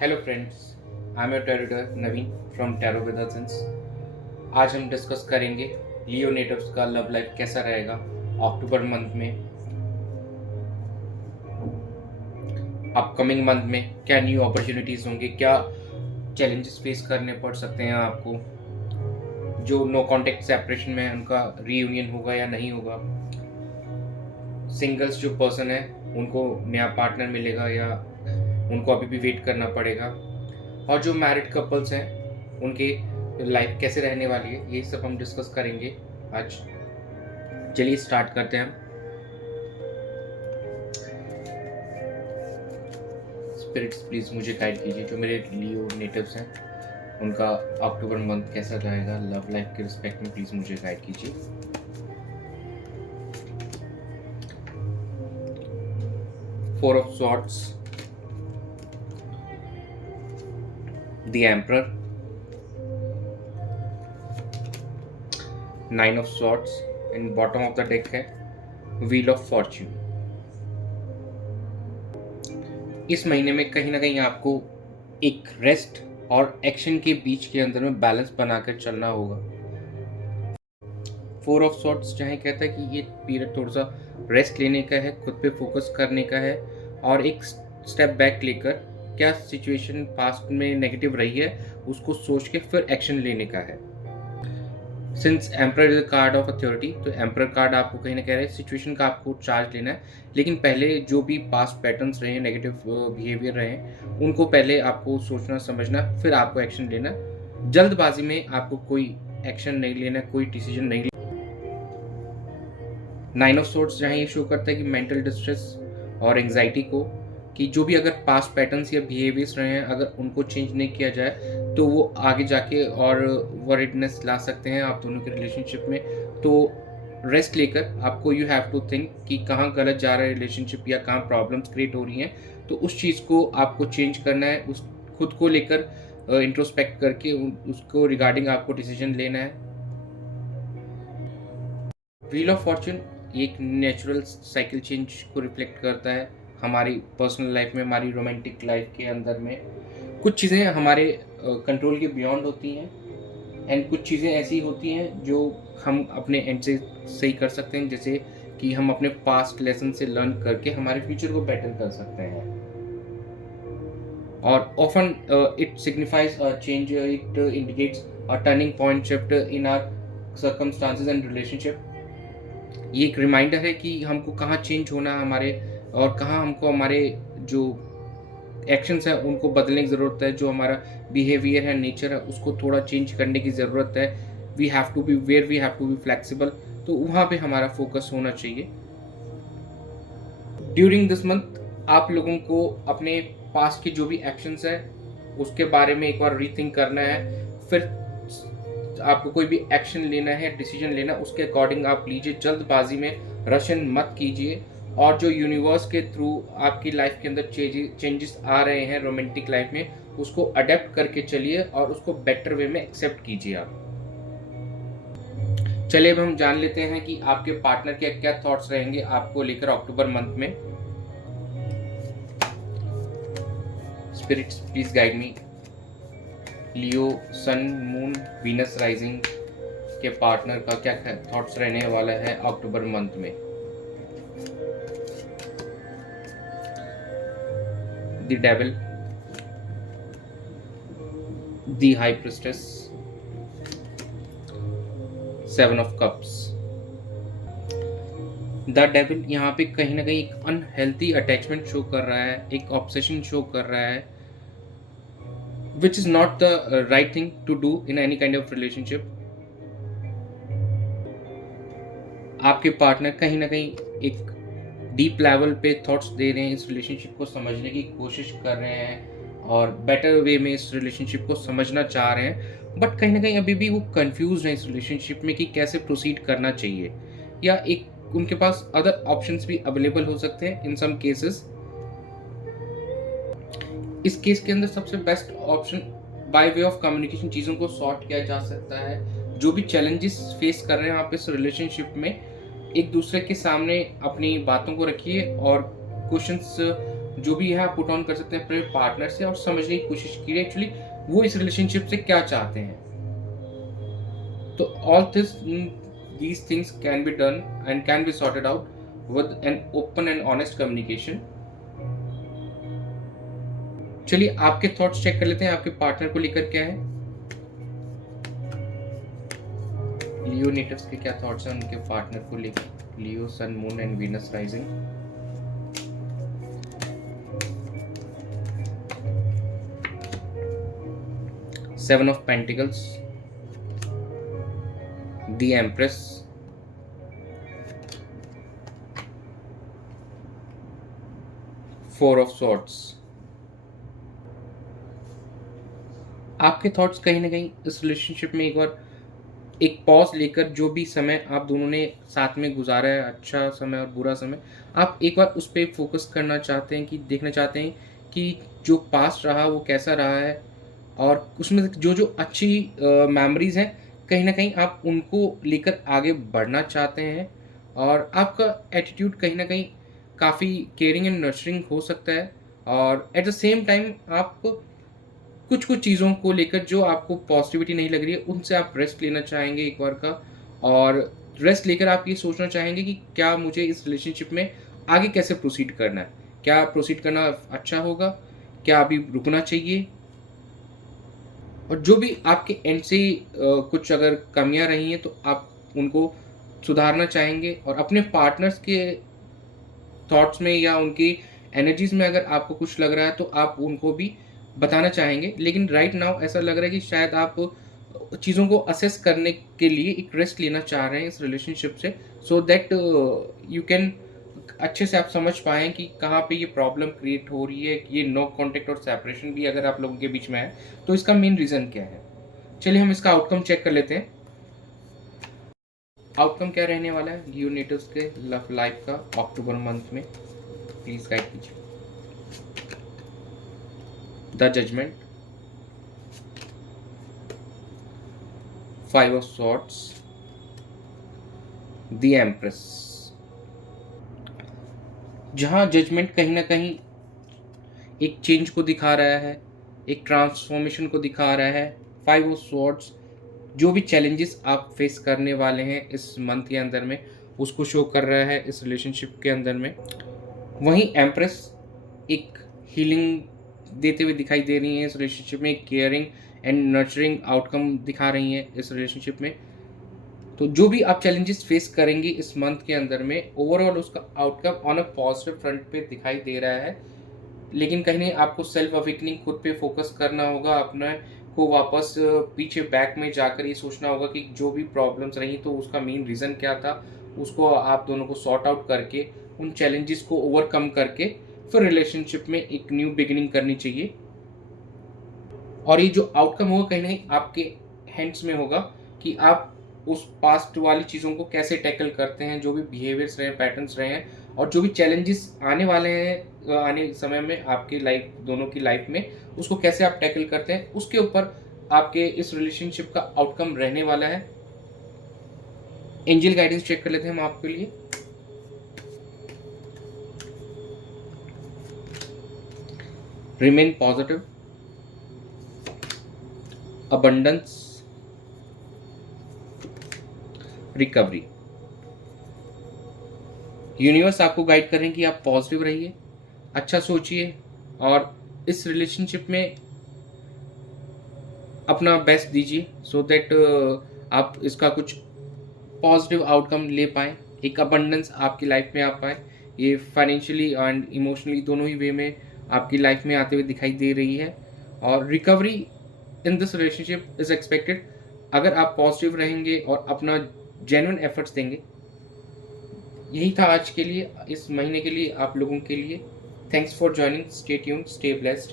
Hello friends, I am your taroter Naveen from tarot with Hasans. आज हम discuss करेंगे Leo natives का लव लाइफ कैसा रहेगा अक्टूबर मंथ में। अपकमिंग मंथ में क्या न्यू अपॉर्चुनिटीज़ होंगे, क्या चैलेंजेस फेस करने पड़ सकते हैं आपको, जो नो कॉन्टेक्ट सेपरेशन में उनका रीयूनियन होगा या नहीं होगा, सिंगल्स जो पर्सन है उनको नया पार्टनर मिलेगा या उनको अभी भी वेट करना पड़ेगा, और जो मैरिड कपल्स हैं उनके लाइफ कैसे रहने वाली है, ये सब हम डिस्कस करेंगे आज। चलिए स्टार्ट करते हैं। स्पिरिट्स प्लीज मुझे गाइड कीजिए, जो मेरे लियो नेटिव्स हैं उनका अक्टूबर मंथ कैसा रहेगा लव लाइफ के रिस्पेक्ट में, प्लीज मुझे गाइड कीजिए। Four of swords, the emperor, nine of swords and bottom of the deck है व्हील ऑफ फॉर्च्यून। इस महीने में कहीं ना कहीं आपको एक रेस्ट और एक्शन के बीच के अंदर में बैलेंस बनाकर चलना होगा। फोर ऑफ सॉर्ड्स जहाँ कहता है कि ये पीरियड थोड़ा सा रेस्ट लेने का है, खुद पे फोकस करने का है और एक स्टेप बैक लेकर क्या सिचुएशन पास्ट में नेगेटिव रही है उसको सोच के फिर एक्शन लेने का है। Since emperor is a card of authority, तो एम्परर कार्ड आपको कहीं ना कह रहा है सिचुएशन का आपको चार्ज लेना है, लेकिन पहले जो भी पास्ट पैटर्न्स रहे हैं, नेगेटिव बिहेवियर रहे हैं, उनको पहले आपको सोचना समझना फिर आपको एक्शन लेना। जल्दबाजी में आपको कोई एक्शन नहीं लेना, कोई डिसीजन नहीं लेना। नाइन ऑफ सोर्ट्स जहाँ ये शो करता है कि मेंटल डिस्ट्रेस और एंग्जाइटी को, कि जो भी अगर पास्ट पैटर्न्स या बिहेवियर्स रहे हैं अगर उनको चेंज नहीं किया जाए तो वो आगे जाके और वरीडनेस ला सकते हैं आप दोनों के रिलेशनशिप में। तो रेस्ट लेकर आपको यू हैव टू थिंक कि कहाँ गलत जा रहा है रिलेशनशिप या कहाँ प्रॉब्लम्स क्रिएट हो रही हैं, तो उस चीज़ को आपको चेंज करना है। उस खुद को लेकर इंट्रोस्पेक्ट करके उसको रिगार्डिंग आपको डिसीजन लेना है। व्हील ऑफ फॉर्चून एक नेचुरल साइकिल चेंज को रिफ्लेक्ट करता है हमारी पर्सनल लाइफ में, हमारी रोमांटिक लाइफ के अंदर में कुछ चीज़ें हमारे कंट्रोल के बियॉन्ड होती हैं एंड कुछ चीज़ें ऐसी होती हैं जो हम अपने एंड से सही कर सकते हैं, जैसे कि हम अपने पास्ट लेसन से लर्न करके हमारे फ्यूचर को बेटर कर सकते हैं। और often it signifies a change, it indicates a turning point shift in our circumstances and relationship. ये एक रिमाइंडर है कि हमको कहाँ चेंज होना है हमारे, और कहाँ हमको हमारे जो एक्शंस हैं उनको बदलने की ज़रूरत है, जो हमारा बिहेवियर है, नेचर है, उसको थोड़ा चेंज करने की ज़रूरत है। We have to be aware, we have to be flexible, तो वहाँ पे हमारा फोकस होना चाहिए। ड्यूरिंग दिस मंथ आप लोगों को अपने पास्ट के जो भी एक्शंस हैं उसके बारे में एक बार रीथिंक करना है, फिर आपको कोई भी एक्शन लेना है, डिसीजन लेना, उसके अकॉर्डिंग आप लीजिए। जल्दबाजी में रशन मत कीजिए, और जो यूनिवर्स के थ्रू आपकी लाइफ के अंदर चेंजेस आ रहे हैं रोमांटिक लाइफ में, उसको अडेप्ट करके चलिए और उसको बेटर वे में एक्सेप्ट कीजिए आप। चलिए अब हम जान लेते हैं कि आपके पार्टनर के क्या थॉट्स रहेंगे आपको लेकर अक्टूबर मंथ में। Spirits please guide me. Leo sun moon Venus rising के पार्टनर का क्या थॉट्स रहने वाला है अक्टूबर मंथ में। The devil, the high priestess, seven of cups. The devil यहाँ पे कहीं ना कहीं एक अनहेल्थी अटैचमेंट शो कर रहा है, एक ऑब्सेशन शो कर रहा है, which is not the right thing to do in any kind of relationship. आपके पार्टनर कहीं ना कहीं एक डीप लेवल पे थॉट्स दे रहे हैं, इस रिलेशनशिप को समझने की कोशिश कर रहे हैं और बेटर वे में इस रिलेशनशिप को समझना चाह रहे हैं, बट कहीं ना कहीं अभी भी वो कंफ्यूज हैं इस रिलेशनशिप में कि कैसे प्रोसीड करना चाहिए, या एक उनके पास अदर ऑप्शंस भी अवेलेबल हो सकते हैं इन सम केसेस। इस केस के अंदर सबसे best option by way of communication चीज़ों को सॉर्ट किया जा सकता है। जो भी चैलेंजेस फेस कर रहे हैं आप इस रिलेशनशिप में, एक दूसरे के सामने अपनी बातों को रखिए और क्वेश्चंस जो भी है आप पुट ऑन कर सकते हैं अपने पार्टनर से और समझने की कोशिश कीजिए एक्चुअली वो इस रिलेशनशिप से क्या चाहते हैं। तो all these things can be done and can be sorted out with an open and honest communication. चलिए आपके थॉट्स चेक कर लेते हैं, आपके पार्टनर को लेकर क्या है। लियो नेटिव्स के क्या थॉट्स हैं उनके पार्टनर को लेकर। Leo sun moon and Venus rising. Seven of pentacles, the empress, four of swords. आपके थॉट्स कहीं ना कहीं इस रिलेशनशिप में एक बार एक पॉज लेकर जो भी समय आप दोनों ने साथ में गुजारा है, अच्छा समय और बुरा समय, आप एक बार उस पर फोकस करना चाहते हैं कि देखना चाहते हैं कि जो पास्ट रहा वो कैसा रहा है और उसमें से जो जो अच्छी मेमोरीज हैं कहीं ना कहीं आप उनको लेकर आगे बढ़ना चाहते हैं। और आपका एटीट्यूड कहीं ना कहीं काफ़ी केयरिंग एंड नर्चरिंग हो सकता है। और एट द सेम टाइम आप कुछ कुछ चीज़ों को लेकर जो आपको पॉजिटिविटी नहीं लग रही है उनसे आप रेस्ट लेना चाहेंगे एक बार का। और रेस्ट लेकर आप ये सोचना चाहेंगे कि क्या मुझे इस रिलेशनशिप में आगे कैसे प्रोसीड करना है, क्या प्रोसीड करना अच्छा होगा, क्या अभी रुकना चाहिए। और जो भी आपके एंड से कुछ अगर कमियां रही हैं तो आप उनको सुधारना चाहेंगे। और अपने पार्टनर्स के थॉट्स में या उनकी एनर्जीज में अगर आपको कुछ लग रहा है तो आप उनको भी बताना चाहेंगे। लेकिन राइट नाउ ऐसा लग रहा है कि शायद आप चीज़ों को असेस करने के लिए एक रेस्ट लेना चाह रहे हैं इस रिलेशनशिप से, सो दैट यू कैन अच्छे से आप समझ पाएँ कि कहाँ पे ये प्रॉब्लम क्रिएट हो रही है। ये नो कॉन्टैक्ट और सेपरेशन भी अगर आप लोगों के बीच में है तो इसका मेन रीज़न क्या है। चलिए हम इसका आउटकम चेक कर लेते हैं। आउटकम क्या रहने वाला है लियो नेटिव्स के लव लाइफ का अक्टूबर मंथ में, प्लीज गाइड कीजिए। The judgement, five of swords, the empress. जहां जजमेंट कहीं ना कहीं एक चेंज को दिखा रहा है, एक ट्रांसफॉर्मेशन को दिखा रहा है। फाइव ऑफ सॉर्ड्स जो भी चैलेंजेस आप फेस करने वाले हैं इस मंथ के अंदर में उसको शो कर रहा है इस रिलेशनशिप के अंदर में। वहीं एम्प्रेस एक हीलिंग देते हुए दिखाई दे रही हैं इस रिलेशनशिप में, केयरिंग एंड नर्चरिंग आउटकम दिखा रही हैं इस रिलेशनशिप में। तो जो भी आप चैलेंजेस फेस करेंगे इस मंथ के अंदर में ओवरऑल उसका outcome on a positive front पे दिखाई दे रहा है। लेकिन कहीं नहीं आपको सेल्फ अवेकनिंग खुद पे फोकस करना होगा, अपने को वापस पीछे बैक में जाकर ये सोचना होगा कि जो भी प्रॉब्लम्स रही तो उसका मेन रीज़न क्या था, उसको आप दोनों को सॉर्ट आउट करके उन चैलेंजेस को ओवरकम करके फिर रिलेशनशिप में एक न्यू बिगिनिंग करनी चाहिए। और ये जो आउटकम होगा कहीं ना कहीं आपके हैंड्स में होगा कि आप उस पास्ट वाली चीज़ों को कैसे टैकल करते हैं, जो भी बिहेवियर्स रहे हैं, पैटर्न्स रहे हैं और जो भी चैलेंजेस आने वाले हैं आने समय में आपकी लाइफ दोनों की लाइफ में उसको कैसे आप टैकल करते हैं, उसके ऊपर आपके इस रिलेशनशिप का आउटकम रहने वाला है। एंजल गाइडेंस चेक कर लेते हैं हम आपके लिए। Remain positive, abundance, recovery. Universe आपको गाइड करें कि आप पॉजिटिव रहिए, अच्छा सोचिए और इस रिलेशनशिप में अपना बेस्ट दीजिए सो दैट आप इसका कुछ पॉजिटिव आउटकम ले पाएँ, एक अबंडेंस आपकी लाइफ में आ पाए। ये फाइनेंशियली एंड इमोशनली दोनों ही वे में आपकी लाइफ में आते हुए दिखाई दे रही है। और recovery in this relationship is expected अगर आप पॉजिटिव रहेंगे और अपना जेन्युइन एफर्ट्स देंगे। यही था आज के लिए, इस महीने के लिए आप लोगों के लिए। Thanks for joining, stay tuned, stay blessed.